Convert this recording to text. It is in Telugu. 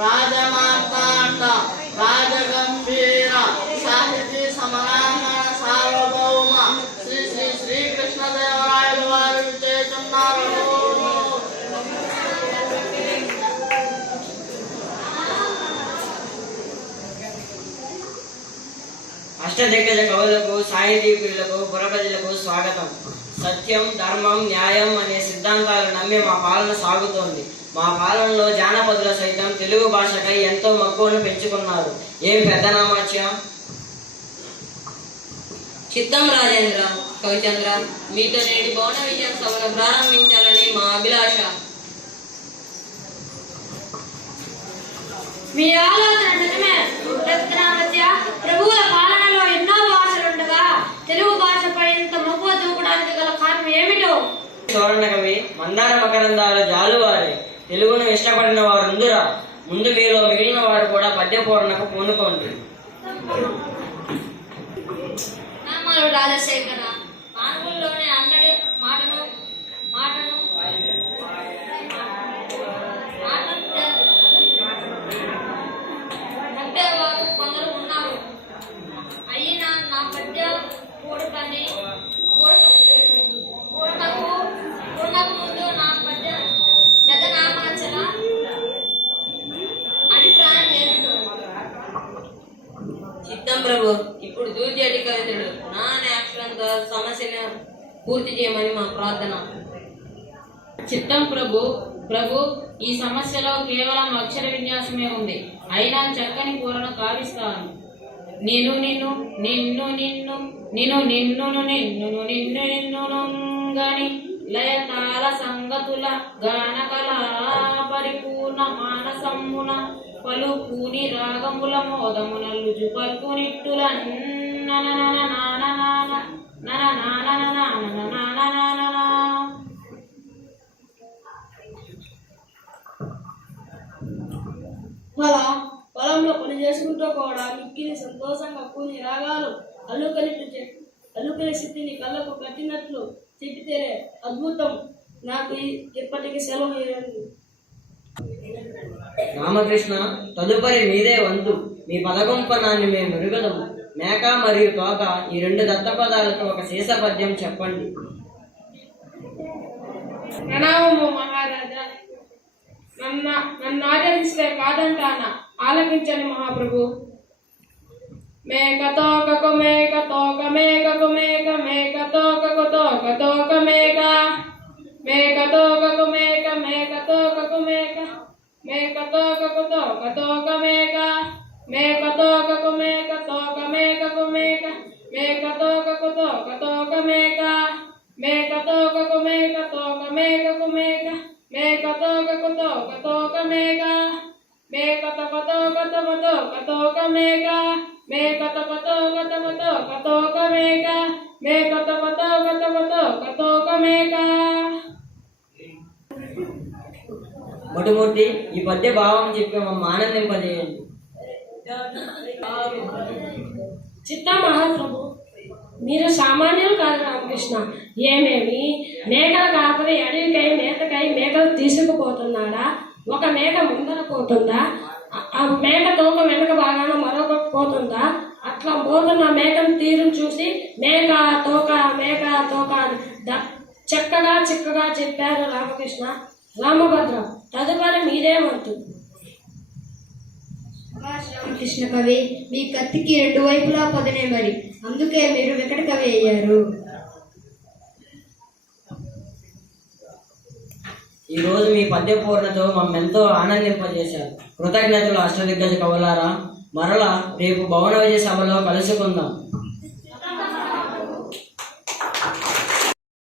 రాజమార్తాండ రాజగంభీర సాహితీ సమరాంగణ సార్వభౌమ శ్రీ శ్రీ శ్రీకృష్ణదేవరాయలు వారు చేస్తున్నారు. అష్టదిగ్గజ కవులకు, సాహితీకులకు, పురప్రజలకు స్వాగతం. సత్యం, ధర్మం, న్యాయం అనే సిద్ధాంతాలు నమ్మి మా పాలన సాగుతోంది. మా పాలనలో జానపదుల సైతం తెలుగు భాషకై ఎంతో మక్కువను పెంచుకున్నారు. ఏం పెద్ద నామాచ్యం. చిత్తం రాజేంద్ర, కవిచంద్ర, మీతో నేటి భవన విజయ సభను ప్రారంభించాలని మా అభిలాష. మీ ఆలోచన నిజమే. ప్రభువుల పాలనలో ఎన్నో భాషలుండగా తెలుగు భాషపై ఇంత మక్కువ చూపడానికి గల కారణం ఏమిటో? చూడండి కవి, మందార మకరందాలు జాలువారే తెలుగును ఇష్టపడిన వారుందురా. ముందు మీలో మిగిలిన వారు కూడా పద్యపూరణకు పూనుకోండి. నామాలు రాజశేఖర, మానవుల్లోనే అన్నడి మాటను నమ్మేవారు కొందరు ఉన్నారు. అయినా నా పద్య పూర్ణకు ముందు నా పద్య పెద్ద నామాచల అభిప్రాయం ఏమిటో? చిత్తం ప్రభు, ఇప్పుడు దూర్జటి కవితుడు నా అనే అక్షరంతో సమస్యను పూర్తి చేయమని మా ప్రార్థన. చిత్తం ప్రభు ఈ సమస్యలో కేవలం అక్షర విన్యాసమే ఉంది. అయినా చక్కని పూలను కావిస్తాను. నిన్ను నిన్ను నిన్ను నిన్ను నిన్ను నిన్నును నిన్నును నిన్ను నిన్నును గని లయతాల సంగతుల గానకళా పరిపూర్ణ మానసమ్మున పలుకూని రాగముల మోదమునల్లుజు పలుకునిట్టుల పొలంలో పని చేసుకుంటూ కూడా మిక్కిలి సంతోషంగా కూని రాగాలు అల్లుకలి స్థితిని కళ్ళకు కట్టినట్లు చెప్పితేనే అద్భుతం. నాకు ఇప్పటికి సెలవు. రామకృష్ణ, తదుపరి మీదే వంతు. మీ పదగుంపనాన్ని మేము మెరుగదము. మేక మరియు తోక ఈ రెండు దత్తపదాలతో ఒక శేష పద్యం చెప్పండి. ప్రణామము మహారాజా. నన్ను ఆదరిస్తే కాదంటానా? ఆలకించండి మహాప్రభు. మేక తోకకు మేక తోక మేకకు మేక మేక తోకకు తోక తోక మేక మేక తోకకు మేక మేక తోకకు మేక మేక తోకకు తోక తోక మేక మేక తోకకు మేక తోక మేకకు మేక మేక తోకకు తోక తోక మేక మేక తోకకు మేక తోక మేకకు మేక మేక తోకకు తోక తోక మేక మేక తోక తోక తోక తోక తోక మేక మేక తోక తోక తోక తోక తోక మేక మేక తోక తోక తోక తోక తోక మేక. మొట్టమొదటి ఈ పద్య భావం చెప్పి మమ్మల్ని ఆనందింపజేయండి. చిత్త మహాప్రభు, మీరు సామాన్యులు కాదు రామకృష్ణ. ఏమేమి మేకల కాపరి అడవికై మేతకై మేకలు తీసుకుపోతున్నాడా? ఒక మేక ముందర పోతుందా? ఆ మేక తోక వెనక బాగాన మరొక పోతుందా? అట్లా పోతున్న మేకను తీరును చూసి మేక తోక చక్కగా చెప్పారు రామకృష్ణ. రామభద్రం, తదుపరి మీరే వంతు. రామకృష్ణ కవి, మీ కత్తికి రెండు వైపులా పొదనే, మరి అందుకే మీరు వెంకట కవి అయ్యారు. ఈ రోజు మీ పద్య పూర్ణతో మమ్మెంతో ఆనందింపజేశారు. కృతజ్ఞతలు అష్టదిగ్గజ కవులారా. మరలా రేపు భవన విజయ సభలో కలుసుకుందాం.